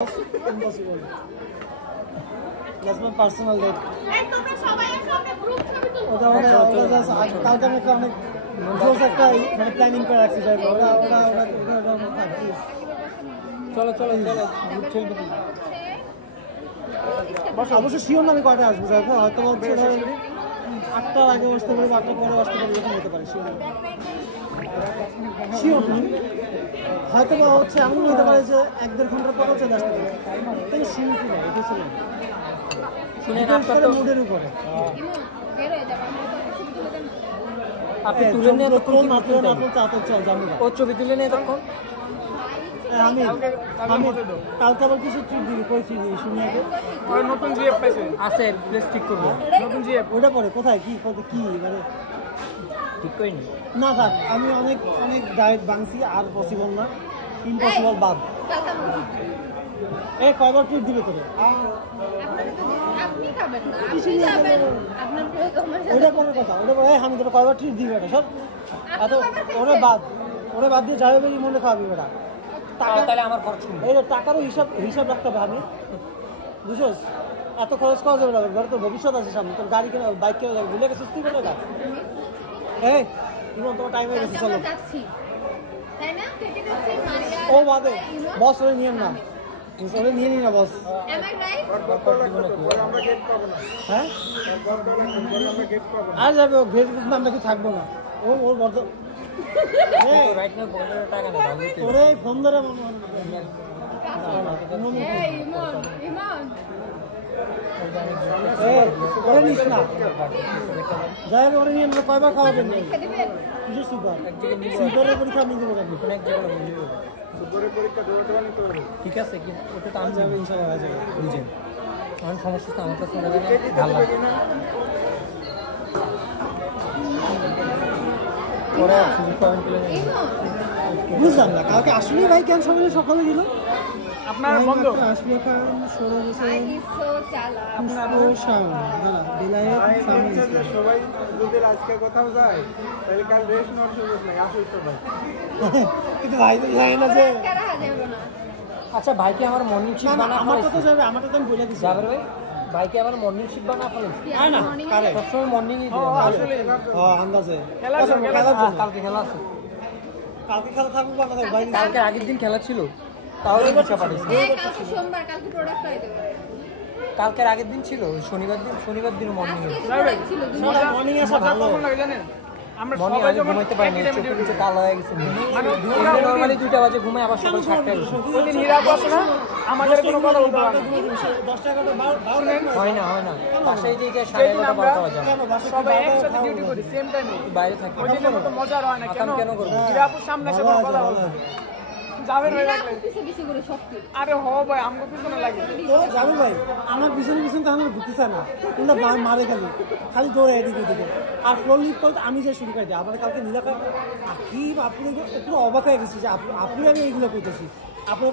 Impossible. That's my personal date. কালকে আমি অনেক জোস একটা মানে প্ল্যানিং করে রাখছি যাই চলো চলো চলো অবশ্য শিওর না আমি কয়টা আসবো হয়তো হচ্ছে 8টার আগে বসতে পারি 8টার পরে আসতে পারি যখন হতে পারে শিওর না হয়তো হচ্ছে এমন হতে পারে যে 1-1.5 ঘন্টার পরে চলে আসতে পারে তাই শিওর কি না এটা ছিল শুনেন আপনার মুডের উপরে আপনি তুলে নিয়ে তখন মাত্র চাতে চল যাবো ও ছবি তুলে নিয়ে তখন আমি কালকে আবার কিছু ট্রিপ দিবি কই ট্রিপ দিবি শুনি আগে ওই নতুন জিএফ পাইছে আছে প্লেস ঠিক করবো নতুন জিএফ ওটা পরে কোথায় কি কি মানে ঠিক করিনি না থাক আমি অনেক অনেক ডায়েট ভাঙছি আর পসিবল না ইম্পসিবল বাদ এই কয়বার ট্রিপ দিবে করে আপনি খাবেন না আপনি যাবেন আপনার ওটা কোনো কথা ওটা আমি তোর কয়বার ট্রিপ দিবে এটা সব এত ওরে বাদ দিয়ে যাবে বলে মনে খাওয়াবি ওটা টাকা তাহলে আমার খরচ এই টাকারও হিসাব রাখতে হবে আমি বুঝছস এত খরচ করা যাবে না ঘরে তোর ভবিষ্যৎ আছে সামনে তোর গাড়ি কেনা বাইক কেনা যাবে ভুলে গেছিস তুই বলে এই ইমন তোমার টাইম হয়ে গেছে চলো তাই না কেটে দিচ্ছি মারিয়া ও বাদে বস ওরে নিয়েন না ওরে নিয়ে নিন না বস এম আই রাইট আমরা গেট পাবো না হ্যাঁ আমরা গেট পাবো আর যাবে ও গেট কিছু আমরা কি থাকবো না ওর বর্ত রাইট না 15 টাকা না ওরে ফোন ধরে ইমন ওরে নিস না যাই ওরে নিয়ে আমরা কয়বার খাওয়াবেন কিছু সুপার সুপারের পরীক্ষা আমি দেবো নাকি এক জায়গায় সুপারের পরীক্ষা দেওয়া নিতে হবে ঠিক আছে কি ওটা তো আমি যাবে ইনশাআল্লাহ হয়ে যাবে বুঝেন আমার সমস্যা তো আমার কাছে ভালো লাগে ওরা সুযোগ পাবেন তুলে বুঝলাম না কালকে আসলে ভাই কেন সকালে দিল আপনার বন্ধ আসলে খান 16 বছর আইসো চালা আপনার সবাই যদি আজকে কোথাও যায় তাহলে কাল রেস্ট নেওয়ার সুযোগ নাই আসো তো ভাই কিন্তু ভাই তো জানি না যে কেন যাবে না আচ্ছা ভাইকে আমার মর্নিং শিফট বানা আমারটা তো যাবে আমারটা তো আমি বলে দিছি যাবে ভাই ভাইকে আমার মর্নিং শিফট বানা ফেলেন তাই না কারে সবসময় মর্নিং ই দিও আসলে আন্দাজে কালকে খেলা আছে কালকে খেলা থাকবে না ভাই কালকে আগের দিন খেলা ছিল তাহলে ইচ্ছা পাঠিয়েছি কালকে সোমবার কালকে প্রোডাক্ট আইতে পারে কালকের আগের দিন ছিল শনিবার দিন মর্নিং ছিল মর্নিং আসা ভালো লাগে জানেন আমরা মর্নিং আগে ঘুমাইতে পারিনি চোখে নিচে কালো হয়ে গেছে মানে নরমালি 2টা বাজে ঘুমাই আবার সকাল 7টায় ওই দিন হীরা বসে না আমাদের কোনো কথা বলতে পারে 10টা 11টা হয় না বাসায় যে 11:30 12টা বাজে সবাই একসাথে ডিউটি করি সেম টাইমে বাইরে থাকি ওই দিনের মতো মজা হয় না কেন করব হীরাপুর সামনে এসে কোনো কথা বলতে যাবেন ভাই লাগলে বেশি করে শক্তি আরে হ ভাই আমগো পিছনে লাগে তো যাবে ভাই আমার পিছনে তো আমার ঘুরতেছে না তোমরা মারে খালি দৌড়ে এদিকে আর ফ্লোর লিফট করতে আমি যে শুরু করে দিই আমার কালকে নীলাকা কি আপুরে পুরো অবাক হয়ে গেছি যে আপুরে আমি এইগুলো করতেছি আপনার